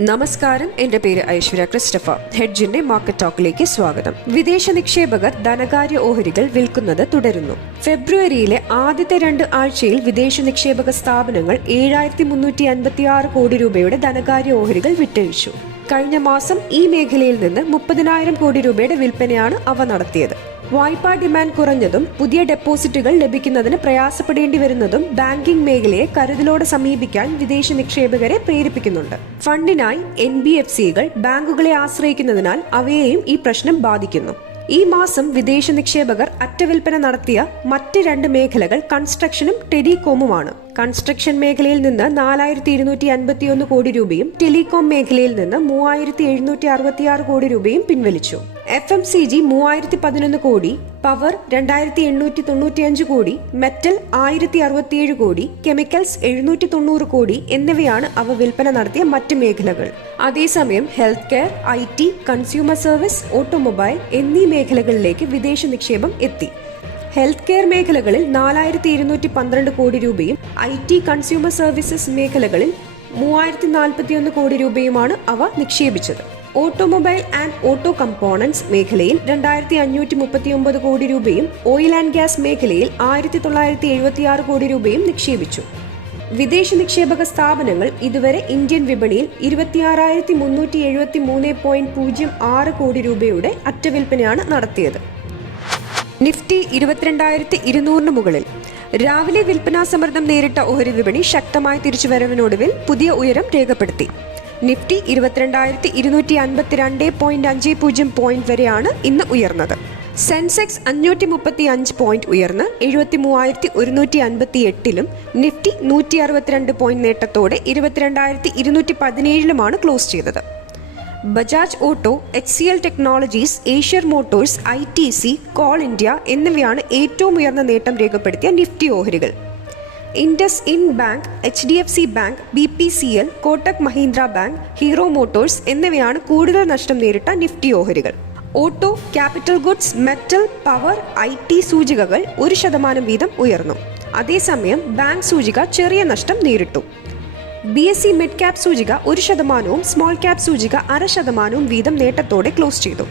നമസ്കാരം. എന്റെ പേര് ഐശ്വര്യ ക്രിസ്റ്റഫർ. ഹെഡ്ജിന്റെ മാർക്കറ്റ് ടോക്കിലേക്ക് സ്വാഗതം. വിദേശ നിക്ഷേപകർ ധനകാര്യ ഓഹരികൾ വിൽക്കുന്നത് തുടരുന്നു. ഫെബ്രുവരിയിലെ ആദ്യത്തെ രണ്ട് ആഴ്ചയിൽ വിദേശ നിക്ഷേപക സ്ഥാപനങ്ങൾ ഏഴായിരത്തി കോടി രൂപയുടെ ധനകാര്യ ഓഹരികൾ വിറ്റഴിച്ചു. കഴിഞ്ഞ മാസം ഈ മേഖലയിൽ നിന്ന് മുപ്പതിനായിരം കോടി രൂപയുടെ വിൽപ്പനയാണ് അവ നടത്തിയത്. വായ്പാ ഡിമാൻഡ് കുറഞ്ഞതും പുതിയ ഡെപ്പോസിറ്റുകൾ ലഭിക്കുന്നതിന് പ്രയാസപ്പെടേണ്ടി വരുന്നതും ബാങ്കിംഗ് മേഖലയെ കരുതലോടെ സമീപിക്കാൻ വിദേശ നിക്ഷേപകരെ പ്രേരിപ്പിക്കുന്നുണ്ട്. ഫണ്ടിനായി എൻ ബി എഫ് സികൾ ബാങ്കുകളെ ആശ്രയിക്കുന്നതിനാൽ അവയെയും ഈ പ്രശ്നം ബാധിക്കുന്നു. ഈ മാസം വിദേശ നിക്ഷേപകർ അറ്റവിൽപ്പന നടത്തിയ മറ്റ് രണ്ട് മേഖലകൾ കൺസ്ട്രക്ഷനും ടെലികോമുമാണ്. കൺസ്ട്രക്ഷൻ മേഖലയിൽ നിന്ന് നാലായിരത്തി ഇരുന്നൂറ്റി അൻപത്തിയൊന്ന് കോടി രൂപയും ടെലികോം മേഖലയിൽ നിന്ന് മൂവായിരത്തി എഴുന്നൂറ്റി അറുപത്തിയാറ് കോടി രൂപയും പിൻവലിച്ചു. എഫ് എം സി ജി മൂവായിരത്തി പതിനൊന്ന് കോടി പവർ രണ്ടായിരത്തി എണ്ണൂറ്റി തൊണ്ണൂറ്റിയഞ്ച് കോടി മെറ്റൽ ആയിരത്തി അറുപത്തിയേഴ് കോടി കെമിക്കൽസ് എഴുന്നൂറ്റി തൊണ്ണൂറ് കോടി എന്നിവയാണ് അവ വിൽപ്പന നടത്തിയ മറ്റ് മേഖലകൾ. അതേസമയം health care I T consumer service automobile എന്നീ മേഖലകളിലേക്ക് വിദേശ നിക്ഷേപം എത്തി. ഹെൽത്ത് കെയർ മേഖലകളിൽ നാലായിരത്തി ഇരുന്നൂറ്റി പന്ത്രണ്ട് കോടി രൂപയും ഐ ടി കൺസ്യൂമർ സർവീസസ് മേഖലകളിൽ മൂവായിരത്തി നാൽപ്പത്തിയൊന്ന് കോടി രൂപയുമാണ് അവ നിക്ഷേപിച്ചത്. ഓട്ടോമൊബൈൽ ആൻഡ് ഓട്ടോ കമ്പോണൻസ് മേഖലയിൽ രണ്ടായിരത്തി അഞ്ഞൂറ്റി മുപ്പത്തി ഒമ്പത് കോടി രൂപയും ഓയിൽ ആൻഡ് ഗ്യാസ് മേഖലയിൽ ആയിരത്തി തൊള്ളായിരത്തി എഴുപത്തിയാറ് കോടി രൂപയും നിക്ഷേപിച്ചു. വിദേശ നിക്ഷേപക സ്ഥാപനങ്ങൾ ഇതുവരെ ഇന്ത്യൻ വിപണിയിൽ ഇരുപത്തിയാറായിരത്തി മുന്നൂറ്റി എഴുപത്തി മൂന്ന് പോയിന്റ് പൂജ്യം ആറ് കോടി രൂപയുടെ അറ്റവിൽപ്പനയാണ് നടത്തിയത്. നിഫ്റ്റി ഇരുപത്തിരണ്ടായിരത്തി ഇരുന്നൂറിന് മുകളിൽ. രാവിലെ വിൽപ്പനാ സമ്മർദ്ദം നേരിട്ട ഓഹരി വിപണി ശക്തമായി തിരിച്ചുവരവിനൊടുവിൽ പുതിയ ഉയരം രേഖപ്പെടുത്തി. നിഫ്റ്റി ഇരുപത്തിരണ്ടായിരത്തി ഇരുന്നൂറ്റി അൻപത്തിരണ്ട് പോയിന്റ് അഞ്ച് പൂജ്യം പോയിന്റ് വരെയാണ് ഇന്ന് ഉയർന്നത്. സെൻസെക്സ് അഞ്ഞൂറ്റി മുപ്പത്തി അഞ്ച് പോയിന്റ് ഉയർന്ന് എഴുപത്തി മൂവായിരത്തി ഒരുന്നൂറ്റി അൻപത്തി എട്ടിലും നിഫ്റ്റി നൂറ്റി അറുപത്തിരണ്ട് പോയിന്റ് നേട്ടത്തോടെ ഇരുപത്തിരണ്ടായിരത്തി ഇരുന്നൂറ്റി പതിനേഴിലുമാണ് ക്ലോസ് ചെയ്തത്. Bajaj Auto H C L Technologies Eicher Motors I T C Coal India എന്നിവയാണ് ഏറ്റവും ഉയർന്ന നേട്ടം രേഖപ്പെടുത്തിയ നിഫ്റ്റി ഓഹരികൾ. IndusInd Bank H D F C Bank B P C L Kotak Mahindra Bank Hero Motors എന്നിവയാണ് കൂടുതൽ നഷ്ടം നേരിട്ട നിഫ്റ്റി ഓഹരികൾ. Auto capital goods metal power I T സൂചികകൾ ഒരു ശതമാനം വീതം ഉയർന്നു. അതേസമയം ബാങ്ക് സൂചിക ചെറിയ നഷ്ടം നേരിട്ടു. B S C mid cap സൂചിക ഒരു ശതമാനവും സ്മോൾ ക്യാപ് സൂചിക അര ശതമാനവും വീതം നേട്ടത്തോടെ ക്ലോസ് ചെയ്തു.